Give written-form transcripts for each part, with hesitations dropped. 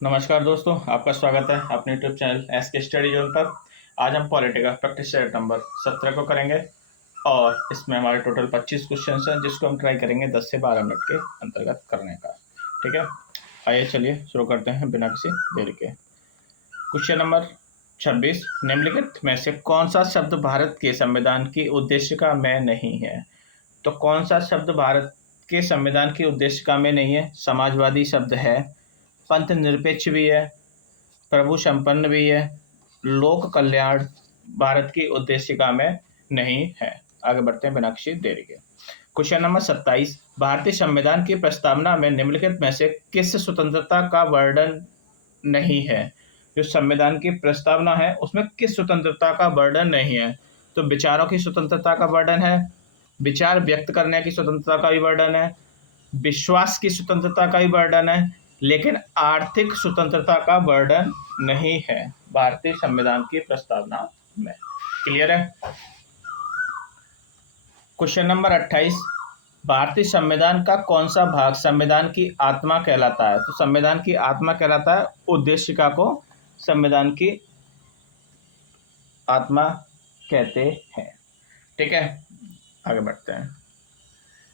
नमस्कार दोस्तों, आपका स्वागत है अपने यूट्यूब चैनल एस के स्टडी जोन पर। आज हम पॉलिटी का प्रैक्टिस सेट नंबर 17 को करेंगे और इसमें हमारे टोटल 25 क्वेश्चन हैं जिसको हम ट्राई करेंगे 10 से 12 मिनट के अंतर्गत करने का। ठीक है, आइए चलिए शुरू करते हैं बिना किसी देरी के। क्वेश्चन नंबर 26, निम्नलिखित में से कौन सा शब्द भारत के संविधान की उद्देशिका में नहीं है? तो कौन सा शब्द भारत के संविधान की उद्देशिका में नहीं है? समाजवादी शब्द है, पंथ निरपेक्ष भी है, प्रभु संपन्न भी है, लोक कल्याण भारत की उद्देशिका में नहीं है। आगे बढ़ते हैं बिना किसी देरी के। क्वेश्चन नंबर 27, भारतीय संविधान की प्रस्तावना में निम्नलिखित में से किस स्वतंत्रता का वर्णन नहीं है? जो संविधान की प्रस्तावना है उसमें किस स्वतंत्रता का वर्णन नहीं है? तो विचारों की स्वतंत्रता का वर्णन है, विचार व्यक्त करने की स्वतंत्रता का भी वर्णन है, विश्वास की स्वतंत्रता का भी वर्णन है, लेकिन आर्थिक स्वतंत्रता का वर्णन नहीं है भारतीय संविधान की प्रस्तावना में। क्लियर है? क्वेश्चन नंबर 28, भारतीय संविधान का कौन सा भाग संविधान की आत्मा कहलाता है? तो संविधान की आत्मा कहलाता है उद्देशिका को संविधान की आत्मा कहते हैं। ठीक है, आगे बढ़ते हैं।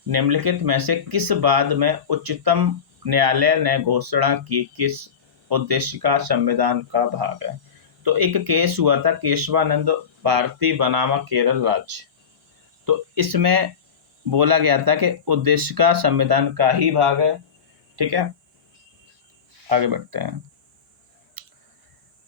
निम्नलिखित में से किस बाद में उच्चतम न्यायालय ने घोषणा की किस उद्देशिका संविधान का भाग है? तो एक केस हुआ था केशवानंद भारती बनाम केरल राज्य, तो इसमें बोला गया था कि उद्देशिका संविधान का ही भाग है। ठीक है, आगे बढ़ते हैं।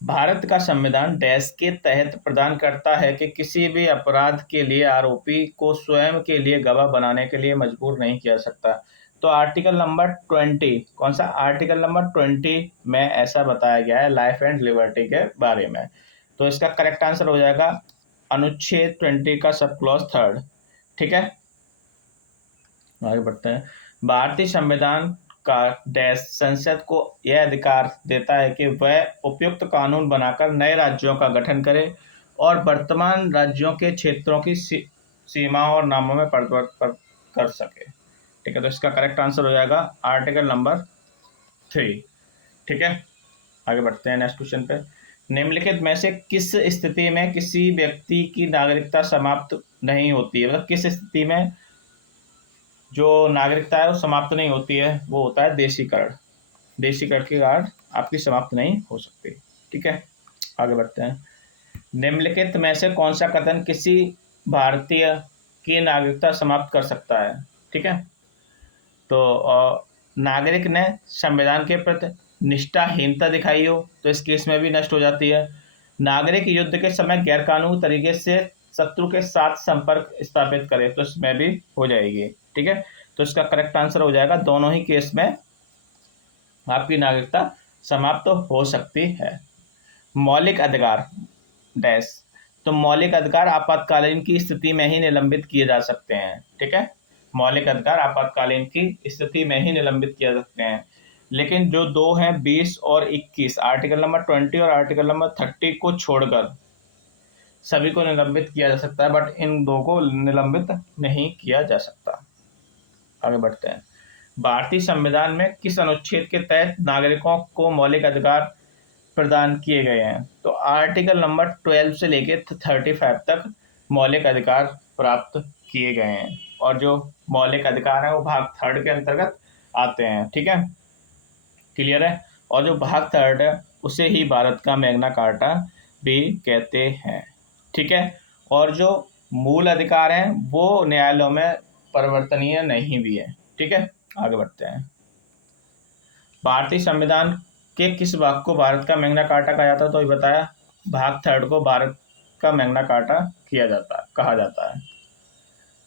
भारत का संविधान डैश के तहत प्रदान करता है कि किसी भी अपराध के लिए आरोपी को स्वयं के लिए गवाह बनाने के लिए मजबूर नहीं किया सकता। तो आर्टिकल नंबर 20, कौन सा? आर्टिकल नंबर 20 में ऐसा बताया गया है लाइफ एंड लिबर्टी के बारे में। तो इसका करेक्ट आंसर हो जाएगा अनुच्छेद 20 का सब क्लॉज 3। ठीक है, आगे बढ़ते हैं। भारतीय संविधान का डैश संसद को यह अधिकार देता है कि वह उपयुक्त कानून बनाकर नए राज्यों का गठन करे और वर्तमान राज्यों के क्षेत्रों की सीमाओं और नामों में परिवर्तन कर सके। ठीक है, तो इसका करेक्ट आंसर हो जाएगा आर्टिकल नंबर 3। ठीक है, आगे बढ़ते हैं नेक्स्ट क्वेश्चन पे। निम्नलिखित में से किस स्थिति में किसी व्यक्ति की नागरिकता समाप्त नहीं होती है? मतलब किस स्थिति में जो नागरिकता है वो समाप्त नहीं होती है? वो होता है देशीकरण। देशीकरण के कारण आपकी समाप्त नहीं हो सकती। ठीक है, आगे बढ़ते हैं। निम्नलिखित में से कौन सा कथन किसी भारतीय की नागरिकता समाप्त कर सकता है? ठीक है, तो नागरिक ने संविधान के प्रति निष्ठाहीनता दिखाई हो तो इस केस में भी नष्ट हो जाती है। नागरिक युद्ध के समय गैरकानूनी तरीके से शत्रु के साथ संपर्क स्थापित करे तो इसमें भी हो जाएगी। ठीक है, तो इसका करेक्ट आंसर हो जाएगा दोनों ही केस में आपकी नागरिकता समाप्त तो हो सकती है। मौलिक अधिकार डैश, तो मौलिक अधिकार आपातकालीन की स्थिति में ही निलंबित किए जा सकते हैं। ठीक है, मौलिक अधिकार आपातकालीन की स्थिति में ही निलंबित किए जा सकते हैं, लेकिन जो दो हैं 20 और 21, आर्टिकल नंबर 20 और आर्टिकल नंबर 30 को छोड़कर सभी को निलंबित किया जा सकता है, बट इन दो को निलंबित नहीं किया जा सकता। आगे बढ़ते हैं। भारतीय संविधान में किस अनुच्छेद के तहत नागरिकों को मौलिक अधिकार प्रदान किए गए हैं? तो आर्टिकल नंबर 12 से लेकर 35 तक मौलिक अधिकार प्राप्त किए गए हैं, और जो मौलिक अधिकार है वो भाग 3 के अंतर्गत आते हैं। ठीक है, क्लियर है? और जो भाग 3 है उसे ही भारत का मैग्ना कार्टा भी कहते हैं। ठीक है, और जो मूल अधिकार हैं वो न्यायालयों में परिवर्तनीय नहीं भी है। ठीक है, आगे बढ़ते हैं। भारतीय संविधान के किस भाग को भारत का मैग्ना कार्टा कहा जाता है? तो ये बताया, भाग 3 को भारत का मैग्ना कार्टा कहा जाता है।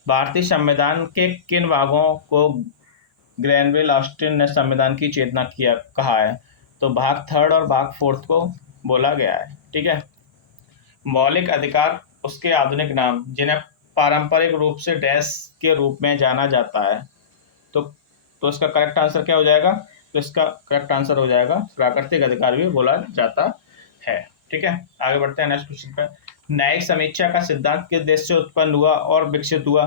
भारतीय संविधान के किन भागों को ग्रैनविल ऑस्टिन ने संविधान की चेतना कहा है? तो भाग 3 और भाग 4 को बोला गया है। ठीक है, मौलिक अधिकार उसके आधुनिक नाम जिन्हें पारंपरिक रूप से डैश के रूप में जाना जाता है। तो इसका करेक्ट आंसर क्या हो जाएगा? तो इसका करेक्ट आंसर हो जाएगा प्राकृतिक अधिकार भी बोला जाता है। ठीक है, आगे बढ़ते हैं नेक्स्ट क्वेश्चन पर। न्यायिक समीक्षा का सिद्धांत किस देश से उत्पन्न हुआ और विकसित हुआ?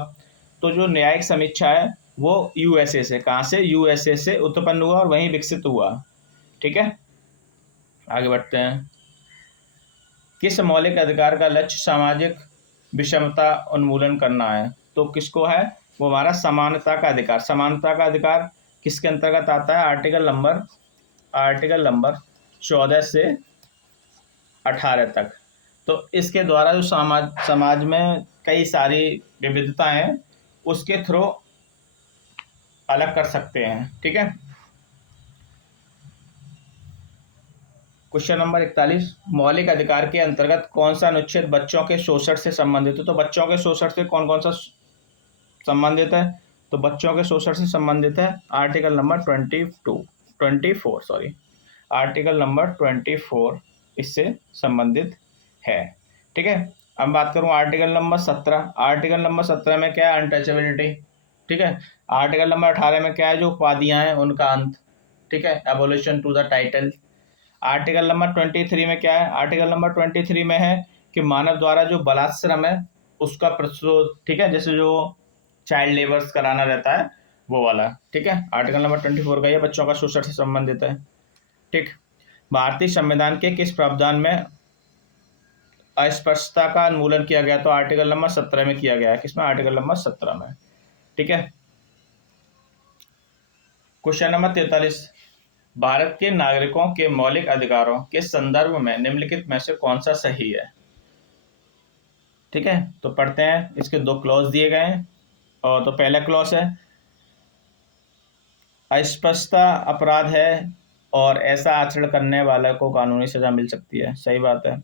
तो जो न्यायिक समीक्षा है वो यूएसए से, कहाँ से? यूएसए से उत्पन्न हुआ और वहीं विकसित हुआ। ठीक है, आगे बढ़ते हैं। किस मौलिक अधिकार का लक्ष्य सामाजिक विषमता उन्मूलन करना है? तो किसको है? वो हमारा समानता का अधिकार। समानता का अधिकार किसके अंतर्गत आता है? आर्टिकल नंबर 14 से 18 तक। तो इसके द्वारा जो समाज में कई सारी विविधता हैं उसके थ्रू अलग कर सकते हैं। ठीक है। क्वेश्चन नंबर 41, मौलिक अधिकार के अंतर्गत कौन सा अनुच्छेद बच्चों के शोषण से संबंधित है? तो बच्चों के शोषण से कौन कौन सा संबंधित है? तो बच्चों के शोषण से संबंधित है article number 24 sorry, article number 24 इससे संबंधित है। ठीक है। अब बात करूं आर्टिकल नंबर 17। आर्टिकल नंबर 17 में क्या है? अनटचेबिलिटी। ठीक है। आर्टिकल नंबर 18 में क्या है? जो उपाधियां हैं उनका अंत। ठीक है। Abolition to the title. Article number 23 में क्या है? आर्टिकल नंबर 23 में है कि मानव द्वारा जो बलात्श्रम है उसका प्रतिरोध। ठीक है। जैसे जो चाइल्ड लेबर्स कराना रहता है वो वाला। ठीक है। आर्टिकल नंबर 24 का ये बच्चों का शोषण से संबंधित है। ठीक। भारतीय संविधान के किस प्रावधान में अस्पष्टता का उन्मूलन किया गया? तो आर्टिकल नंबर 17 में किया गया है। किसमें? आर्टिकल नंबर 17 में। ठीक है। क्वेश्चन नंबर 43, भारत के नागरिकों के मौलिक अधिकारों के संदर्भ में निम्नलिखित में से कौन सा सही है? ठीक है। तो पढ़ते हैं। इसके दो क्लॉज दिए गए हैं। और तो पहला क्लॉज है अस्पष्टता अपराध है और ऐसा आचरण करने वाले को कानूनी सजा मिल सकती है। सही बात है।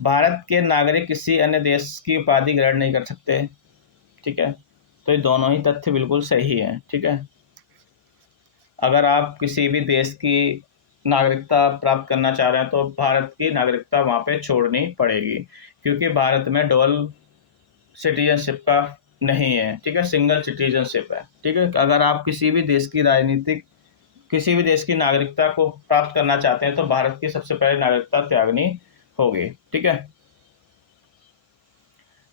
भारत के नागरिक किसी अन्य देश की उपाधि ग्रहण नहीं कर सकते। ठीक है। तो ये दोनों ही तथ्य बिल्कुल सही हैं। ठीक है। अगर आप किसी भी देश की नागरिकता प्राप्त करना चाह रहे हैं तो भारत की नागरिकता वहाँ पे छोड़नी पड़ेगी, क्योंकि भारत में डबल सिटीजनशिप का नहीं है। ठीक है। सिंगल सिटीजनशिप है। ठीक है। अगर आप किसी भी देश की नागरिकता को प्राप्त करना चाहते हैं तो भारत की सबसे पहले नागरिकता त्यागनी होगी। ठीक है।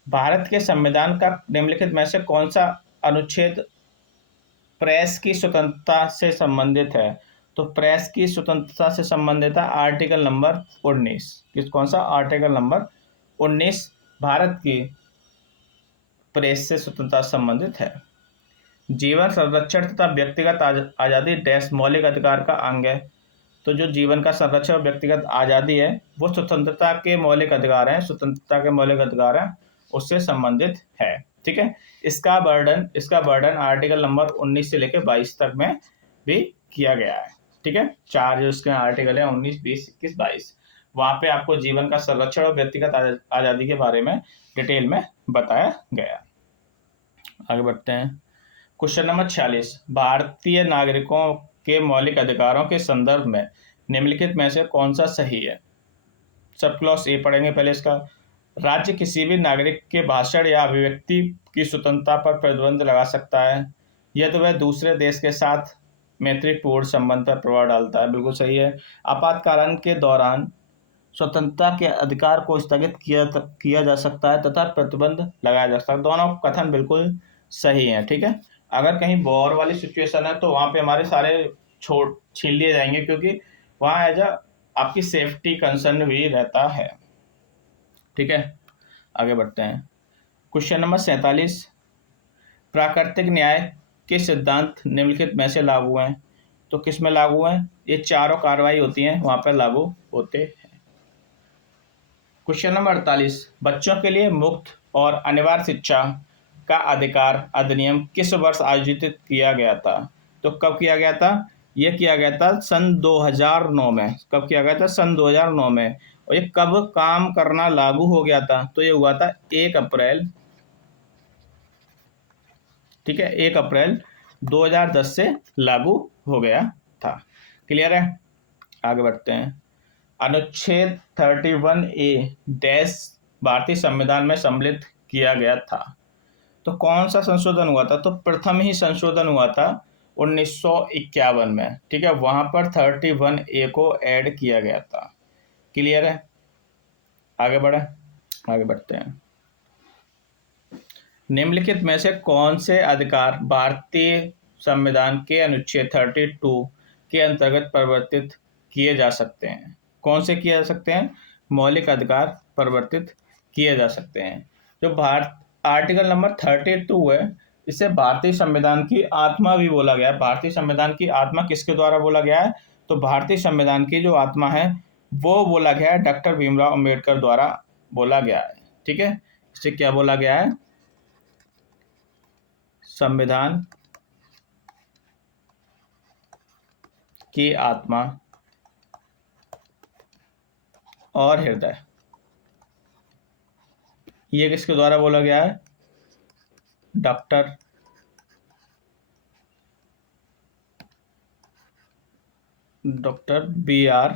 भारत के संविधान का निम्नलिखित में से कौन सा अनुच्छेद प्रेस की स्वतंत्रता से संबंधित है? तो प्रेस की स्वतंत्रता से संबंधित है आर्टिकल नंबर 19। कौन सा? आर्टिकल नंबर 19 भारत की प्रेस से स्वतंत्रता संबंधित है। जीवन संरक्षण तथा व्यक्तिगत आज़ादी डैश मौलिक अधिकार का अंग है। तो जो जीवन का संरक्षण और व्यक्तिगत आज़ादी है वो स्वतंत्रता के मौलिक अधिकार हैं। स्वतंत्रता के मौलिक अधिकार हैं उससे संबंधित है। ठीक है। इसका वर्णन आर्टिकल नंबर 19 से लेकर 22 तक में भी किया गया है। ठीक है। चार जो इसके आर्टिकल है 19, 20, 21, 22, वहां पे आपको जीवन का संरक्षण और व्यक्तिगत आज़ादी के बारे में डिटेल में बताया गया। आगे बढ़ते हैं। क्वेश्चन नंबर 46, भारतीय नागरिकों के मौलिक अधिकारों के संदर्भ में निम्नलिखित में से कौन सा सही है? सब क्लॉज ए पढ़ेंगे पहले इसका। राज्य किसी भी नागरिक के भाषण या अभिव्यक्ति की स्वतंत्रता पर प्रतिबंध लगा सकता है यदि वह दूसरे देश के साथ मैत्रीपूर्ण संबंध पर प्रभाव डालता है। बिल्कुल सही है। आपातकाल के दौरान स्वतंत्रता के अधिकार को स्थगित किया जा सकता है तथा प्रतिबंध लगाया जा सकता है। दोनों कथन बिल्कुल सही हैं। ठीक है। अगर कहीं वॉर वाली सिचुएशन है तो वहाँ पे हमारे सारे छीन लिए जाएंगे, क्योंकि वहाँ एज आपकी सेफ्टी कंसर्न भी रहता है। ठीक है। आगे बढ़ते हैं। क्वेश्चन नंबर 47, प्राकृतिक न्याय के सिद्धांत निम्नलिखित में से लागू हैं? तो किस में लागू हैं? ये चारों कार्रवाई होती हैं वहाँ पर लागू होते हैं। क्वेश्चन नंबर 48, बच्चों के लिए मुफ्त और अनिवार्य शिक्षा का अधिकार अधिनियम किस वर्ष आयोजित किया गया था? तो कब किया गया था? यह किया गया था सन 2009 में। कब किया गया था? सन 2009 में। और ये कब काम करना लागू हो गया था? तो ये हुआ था 1 अप्रैल। ठीक है। 1 अप्रैल 2010 से लागू हो गया था। क्लियर है। आगे बढ़ते हैं। अनुच्छेद 31A डैश भारतीय संविधान में सम्मिलित किया गया था। तो कौन सा संशोधन हुआ था? तो प्रथम ही संशोधन हुआ था 1951 में। ठीक है। वहां पर 31A को ऐड किया गया था। क्लियर है। आगे बढ़ते हैं। निम्नलिखित में से कौन से अधिकार भारतीय संविधान के अनुच्छेद 32 के अंतर्गत परिवर्तित किए जा सकते हैं? कौन से किए जा सकते हैं? मौलिक अधिकार परिवर्तित किए जा सकते हैं। जो आर्टिकल नंबर 32 है, इसे भारतीय संविधान की आत्मा भी बोला गया है। भारतीय संविधान की आत्मा किसके द्वारा बोला गया है? तो भारतीय संविधान की जो आत्मा है वो बोला गया है डॉक्टर भीमराव अंबेडकर द्वारा बोला गया है। ठीक है, इसे क्या बोला गया है? संविधान की आत्मा और हृदय, ये किसके द्वारा बोला गया है? डॉक्टर बी आर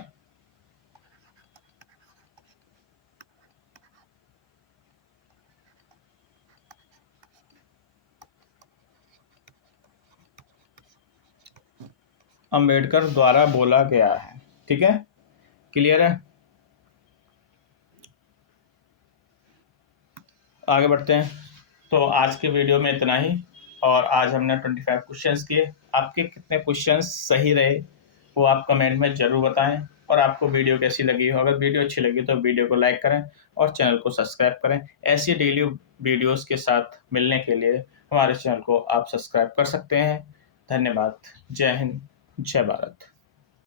अंबेडकर द्वारा बोला गया है। ठीक है, क्लियर है? आगे बढ़ते हैं। तो आज के वीडियो में इतना ही, और आज हमने 25 क्वेश्चंस किए। आपके कितने क्वेश्चंस सही रहे वो आप कमेंट में ज़रूर बताएं, और आपको वीडियो कैसी लगी हो। अगर वीडियो अच्छी लगी तो वीडियो को लाइक करें और चैनल को सब्सक्राइब करें। ऐसी डेली वीडियोस के साथ मिलने के लिए हमारे चैनल को आप सब्सक्राइब कर सकते हैं। धन्यवाद। जय हिंद, जय भारत।